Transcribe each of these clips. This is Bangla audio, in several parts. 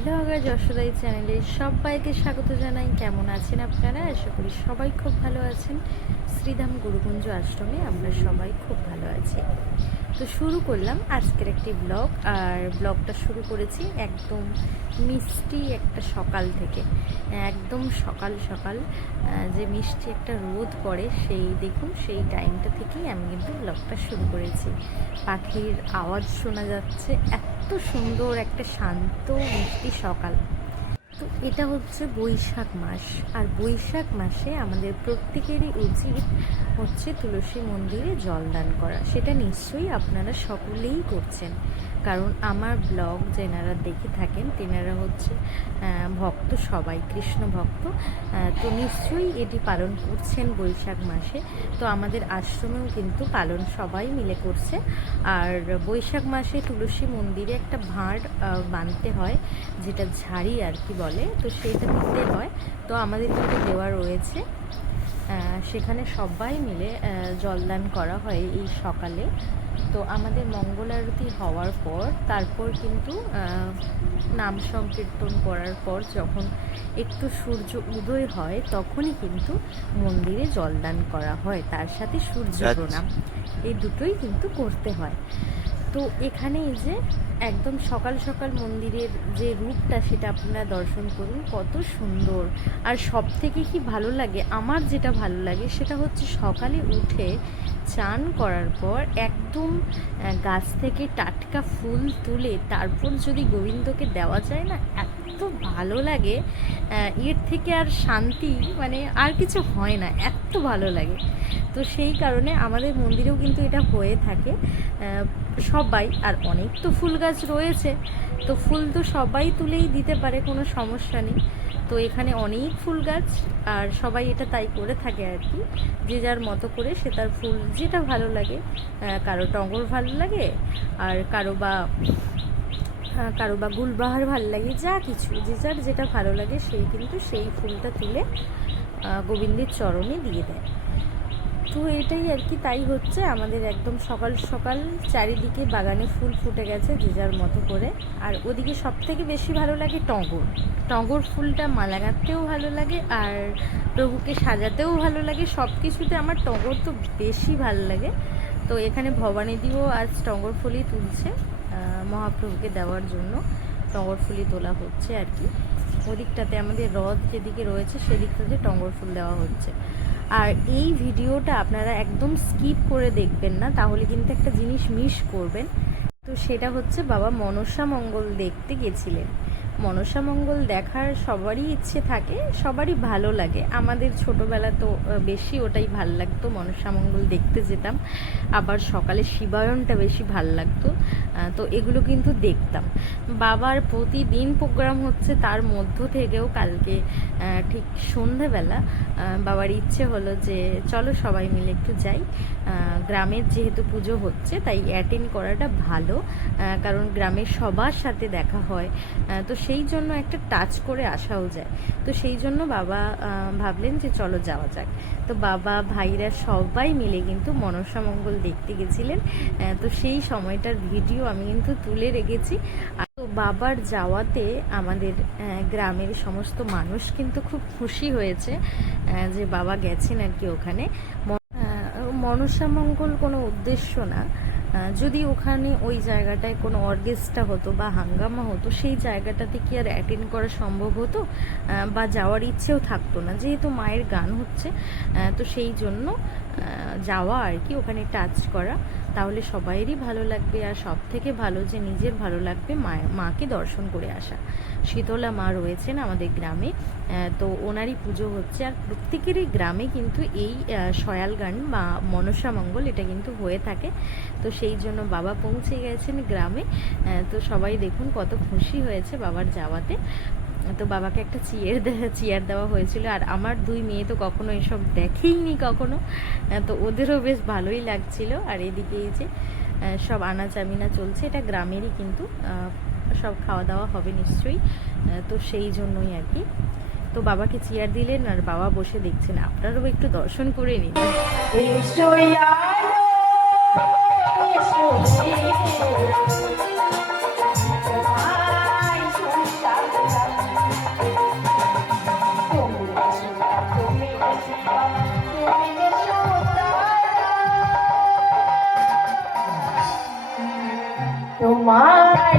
ব্লগার যশোদাই চ্যানেলে সবাইকে স্বাগত জানাই। কেমন আছেন আপনারা? আশা করি সবাই খুব ভালো আছেন। শ্রীধাম গুরুকুঞ্জ আশ্রমে আমরা সবাই খুব ভালো আছি। তো শুরু করলাম আজকের একটি ব্লগ আর ব্লগটা শুরু করেছি একদম মিষ্টি একটা সকাল থেকে। একদম সকাল সকাল যে মিষ্টি একটা রোদ পড়ে সেই দেখুন, সেই টাইমটা থেকেই আমি কিন্তু ব্লগটা শুরু করেছি। পাখির আওয়াজ শোনা যাচ্ছে, এত সুন্দর একটা শান্ত মিষ্টি সকাল। তো এটা হচ্ছে বৈশাখ মাস। আর বৈশাখ মাসে আমাদের প্রত্যেকেরই উচিত হচ্ছে তুলসী মন্দিরে জলদান করা। সেটা নিশ্চয়ই আপনারা সকলেই করছেন। কারণ আমার ব্লগ যেনারা দেখে থাকেন, তেনারা হচ্ছে ভক্ত সবাই, কৃষ্ণ ভক্ত। তো নিশ্চয়ই এটি পালন করছেন বৈশাখ মাসে। তো আমাদের আশ্রমেও কিন্তু পালন সবাই মিলে করছে। আর বৈশাখ মাসে তুলসী মন্দিরে একটা ভাঁড় বাঁধতে হয়, যেটা ঝাড়ি আর কি বলে, তো সেইটা দিতে হয়। তো আমাদের কিন্তু দেওয়া রয়েছে। সেখানে সবাই মিলে জলদান করা হয় এই সকালে। তো আমাদের মঙ্গল আরতি হওয়ার পর তারপর কিন্তু নাম সংকীর্তন করার পর যখন একটু সূর্য উদয় হয় তখনই কিন্তু মন্দিরে জলদান করা হয়। তার সাথে সূর্য। প্রণাম। এই দুটোই কিন্তু করতে হয়। তো এখানে এই যে একদম সকাল সকাল মন্দিরের যে রূপটা, সেটা আপনারা দর্শন করুন। কত সুন্দর। আর সব থেকে কি ভালো লাগে, আমার যেটা ভালো লাগে, সেটা হচ্ছে সকালে উঠে চান করার পর একদম গাছ থেকে টাটকা ফুল তুলে তারপর যদি গোবিন্দকে দেওয়া যায় না, এত ভালো লাগে। এর থেকে আর শান্তি মানে আর কিছু হয় না, এত ভালো লাগে। তো সেই কারণে আমাদের মন্দিরেও কিন্তু এটা হয়ে থাকে। সবাই, আর অনেক তো ফুল গাছ রয়েছে। তো ফুল তো সবাই তুলেই দিতে পারে, কোনো সমস্যা নেই। তো এখানে অনেক ফুল গাছ, আর সবাই এটা তাই করে থাকে আর কি। যে যার মতো করে সে তার ফুল যেটা ভালো লাগে কারও টগর ভালো লাগে, আর কারও বা কারও বা গুলবাহার ভালো লাগে, যা কিছু, যে যার যেটা ভালো লাগে সেই কিন্তু সেই ফুলটা তুলে গোবিন্দের চরণে দিয়ে দেয়। তো এটাই আর কি, তাই হচ্ছে আমাদের একদম সকাল সকাল চারিদিকে বাগানে ফুল ফুটে গেছে যে যার মতো করে। আর ওদিকে সব থেকে বেশি ভালো লাগে টগর। টগর ফুলটা মালা গাঁথতেও ভালো লাগে আর প্রভুকে সাজাতেও ভালো লাগে। সব কিছুতে আমার টগর তো বেশি ভালো লাগে। তো এখানে ভবানীদিও আজ টগর ফুলই তুলছে মহাপ্রভুকে দেওয়ার জন্য টগর ফুলই তোলা হচ্ছে আর কি। ওদিকটাতে আমাদের হ্রদ যেদিকে রয়েছে সেদিকটাতে টগর ফুল দেওয়া হচ্ছে। আর এই ভিডিওটা আপনারা একদম স্কিপ করে দেখবেন না, তাহলে কিন্তু একটা জিনিস মিস করবেন। তো সেটা হচ্ছে বাবা মনসা মঙ্গল দেখতে গেছিলেন। মনসা মঙ্গল দেখার সবারই ইচ্ছে থাকে, সবারই ভালো লাগে। আমাদের ছোটবেলা তো বেশি ওটাই ভালো লাগতো, মনসা মঙ্গল দেখতে যেতাম। আবার সকালে শিবায়নটা বেশি ভালো লাগতো তো এগুলো কিন্তু দেখতাম। বাবার প্রতিদিন প্রোগ্রাম হচ্ছে তার মধ্য থেকেও কালকে ঠিক সন্ধেবেলা বাবার ইচ্ছে হলো যে চলো সবাই মিলে একটু যাই। গ্রামের যেহেতু পুজো হচ্ছে, তাই অ্যাটেন্ড করাটা ভালো কারণ গ্রামের সবার সাথে দেখা হয়। তো সেই জন্য একটা টাচ করে আসাও যায়। তো সেই জন্য বাবা ভাবলেন যে চলো যাওয়া যাক। তো বাবা, ভাইরা সবাই মিলে কিন্তু মনসা মঙ্গল দেখতে গেছিলেন। তো সেই সময়টার ভিডিও আমি কিন্তু তুলে রেখেছি। আর তো বাবার যাওয়াতে আমাদের গ্রামের সমস্ত মানুষ কিন্তু খুব খুশি হয়েছে যে বাবা গেছেন আর কি ওখানে। মনসা মঙ্গল কোনো উদ্দেশ্য না। যদি ওখানে ওই জায়গাটায় কোনো অর্গেস্ট্রা হতো বা হাঙ্গামা হতো, সেই জায়গাটাতে কি আর অ্যাটেন্ড করা সম্ভব হতো? বা যাওয়ার ইচ্ছেও থাকতো না। যেহেতু মায়ের গান হচ্ছে তো সেই জন্য যাওয়া আর কি, ওখানে টাচ করা। তাহলে সবাইয়েরই ভালো লাগবে আর সব থেকে ভালো যে নিজের ভালো লাগবে মায়ের মাকে দর্শন করে আসা। শীতলা মা রয়েছেন আমাদের গ্রামে তো ওনারই পুজো হচ্ছে আর প্রত্যেকেরই গ্রামে কিন্তু এই সয়াল গান বা মনসা মঙ্গল এটা কিন্তু হয়ে থাকে। তো সেই জন্য বাবা পৌঁছে গেছেন গ্রামে তো সবাই দেখুন কত খুশি হয়েছে বাবার যাওয়াতে। তো বাবাকে একটা চেয়ার দেওয়া চেয়ার দেওয়া হয়েছিল। আর আমার দুই মেয়ে তো কখনো এসব দেখেইনি কখনো। তো ওদেরও বেশ ভালোই লাগছিল। আর এদিকে এই যে সব আনাচ আমিনা চলছে। এটা গ্রামেরই কিন্তু সব খাওয়া দাওয়া হবে নিশ্চয়ই। তো সেই জন্যই আর কি। তো বাবাকে চেয়ার দিলেন আর বাবা বসে দেখছেন। আপনারাও একটু দর্শন করে নিন। এসো তোমায়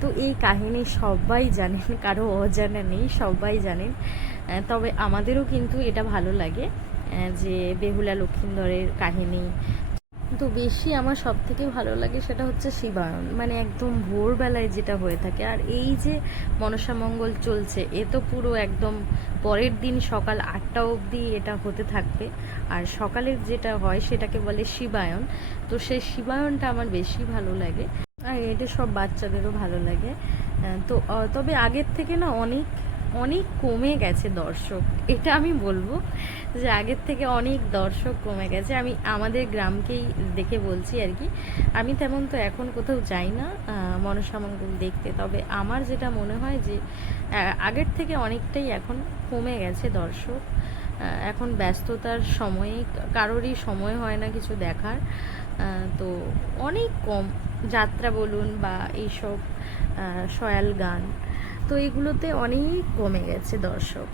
তো এই কাহিনী সবাই জানেন, কারও অজানা নেই, সবাই জানেন। তবে আমাদেরও কিন্তু এটা ভালো লাগে যে বেহুলা লক্ষিন্দরের কাহিনী। তো বেশি আমার সব থেকে ভালো লাগে সেটা হচ্ছে শিবায়ন মানে একদম ভোরবেলায় যেটা হয়ে থাকে। আর এই যে মনসামঙ্গল চলছে, এ তো পুরো একদম পরের দিন সকাল আটটা অবধি এটা হতে থাকবে। আর সকালের যেটা হয় সেটাকে বলে শিবায়ন। তো সেই শিবায়নটা আমার বেশি ভালো লাগে। আর এটা সব বাচ্চাদেরও ভালো লাগে। তো তবে আগের থেকে না অনেক অনেক কমে গেছে দর্শক। এটা আমি বলব যে আগের থেকে অনেক দর্শক কমে গেছে। আমি আমাদের গ্রামকেই দেখে বলছি আর কি। আমি তেমন তো এখন কোথাও যাই না মনসামঙ্গল দেখতে। তবে আমার যেটা মনে হয় যে আগের থেকে অনেকটাই এখন কমে গেছে দর্শক। এখন ব্যস্ততার সময়ে, কারোরই সময় হয় না কিছু দেখার। তো অনেক কম যাত্রা বলুন বা এইসব সয়াল গান তো এগুলোতে অনেক কমে গেছে দর্শক।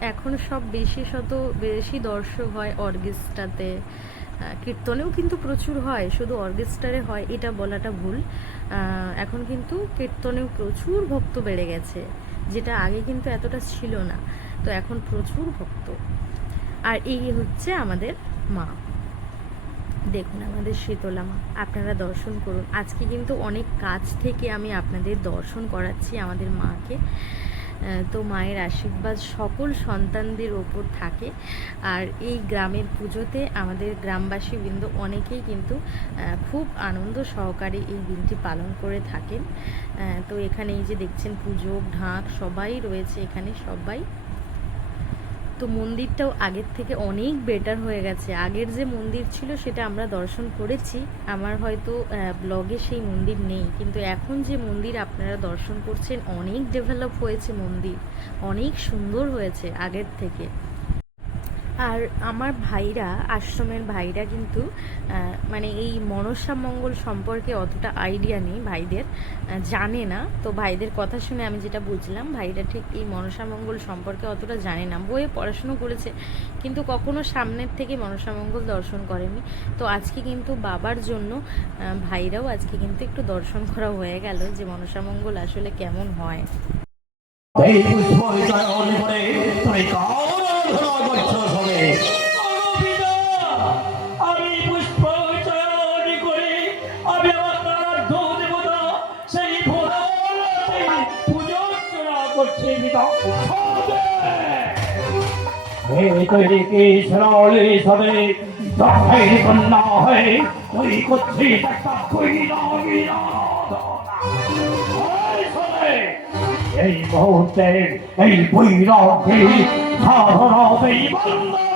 এখন সব বেশি শত বেশি দর্শক হয় অর্কেস্ট্রাতে। আহ, কীর্তনেও কিন্তু প্রচুর হয় শুধু অর্কেস্ট্রারে হয় এটা বলাটা ভুল। এখন কিন্তু কীর্তনেও প্রচুর ভক্ত বেড়ে গেছে যেটা আগে কিন্তু এতটা ছিল না। তো এখন প্রচুর ভক্ত। আর এই হচ্ছে আমাদের মা। দেখুন আমাদের শীতলা মা, আপনারা দর্শন করুন। আজকে কিন্তু অনেক কাজ থেকে আমি আপনাদের দর্শন করাচ্ছি আমাদের মাকে। তো মায়ের আশীর্বাদ সকল সন্তানদের ওপর থাকে। আর এই গ্রামের পুজোতে আমাদের গ্রামবাসী বৃন্দ অনেকেই কিন্তু খুব আনন্দ সহকারে এই দিনটি পালন করে থাকেন। তো এখানে এই যে দেখছেন পুজো, ঢাক সবাই রয়েছে এখানে সবাই। তো মন্দিরটাও আগের থেকে অনেক বেটার হয়ে গেছে। আগের যে মন্দির ছিল সেটা আমরা দর্শন করেছি। আমার হয়তো ব্লগে সেই মন্দির নেই। কিন্তু এখন যে মন্দির আপনারা দর্শন করছেন, অনেক ডেভেলপ হয়েছে মন্দির। অনেক সুন্দর হয়েছে আগের থেকে। আর আমার ভাইরা, আশ্রমের ভাইরা কিন্তু মানে এই মনসা মঙ্গল সম্পর্কে অতটা আইডিয়া নেই ভাইদের জানে না। তো ভাইদের কথা শুনে আমি যেটা বুঝলাম, ভাইরা ঠিক এই মনসা মঙ্গল সম্পর্কে অতটা জানে না। বইয়ে পড়াশুনো করেছে, কিন্তু কখনো সামনের থেকে মনসা মঙ্গল দর্শন করেনি। তো আজকে কিন্তু বাবার জন্য ভাইরাও আজকে কিন্তু একটু দর্শন করা হয়ে গেল যে মনসা মঙ্গল আসলে কেমন হয়। করছি এই তৈরি কি শ্রাবণী সবে দক্ষিণ কন্যা হয়ে তুই করছিস একটা এই মুহূর্তে এই বৈরাগ্যে সাধনাতেই বন্ধ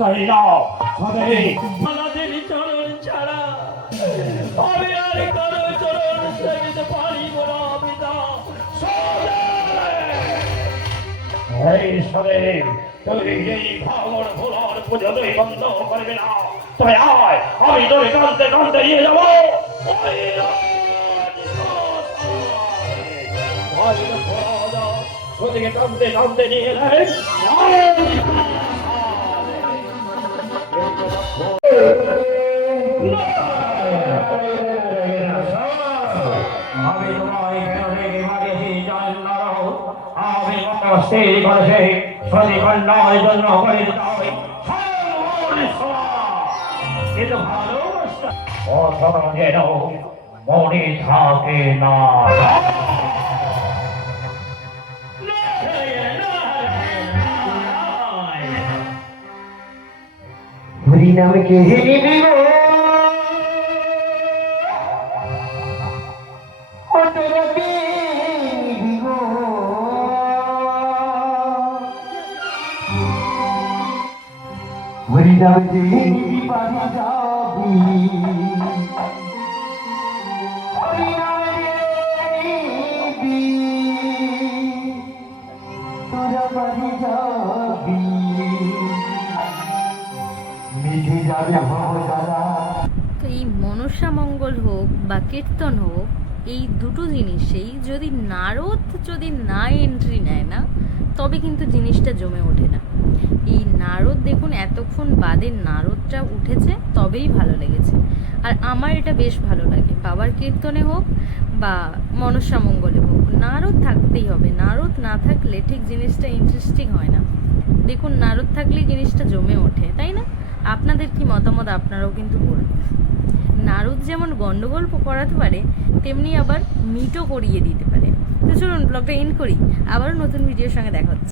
চাই না তবে আমাদের চরণ ছাড়া আমি আর কারও চরণ সেবিতে পারিব না পিতা তুই এই আমি তোর কাঁদতে কাঁদতে নিয়ে যাব ওই সোদিকে কাঁদতে কাঁদতে নিয়ে এলেন আমি তোমায় কেন রেগে মাগেছি জান না আমি অস্থির করেছে সদি কন্যার জন্য করে দাও কিন্তু ভালোবাসা অথবা যেন মনে থাকে না হরি নামে কে নিবি গো অন্তরতে নিবি গো হরি নামে কে নিবি বাড়ি যাবি। হরি নামে তো এই মনসা মঙ্গল হোক বা কীর্তন হোক, এই দুটো জিনিসেই যদি নারদ যদি না এন্ট্রি নেয় না, তবে কিন্তু জিনিসটা জমে ওঠে না। এই নারদ দেখুন, এতক্ষণ বাদে নারদটা উঠেছে, তবেই ভালো লেগেছে। আর আমার এটা বেশ ভালো লাগে, বাবার কীর্তনে হোক বা মনসা মঙ্গলে হোক, নারদ থাকতেই হবে। নারদ না থাকলে ঠিক জিনিসটা ইন্টারেস্টিং হয় না। দেখুন, নারদ থাকলেই জিনিসটা জমে ওঠে, তাই না? আপনাদের কি মতামত? আপনারাও কিন্তু বলবেন নারদ যেমন গন্ডগোল করাতে পারে, তেমনি আবার মিটও করিয়ে দিতে পারে। তো চলুন ব্লগটা এন্ড করি। আবারও নতুন ভিডিওর সঙ্গে দেখা হচ্ছে।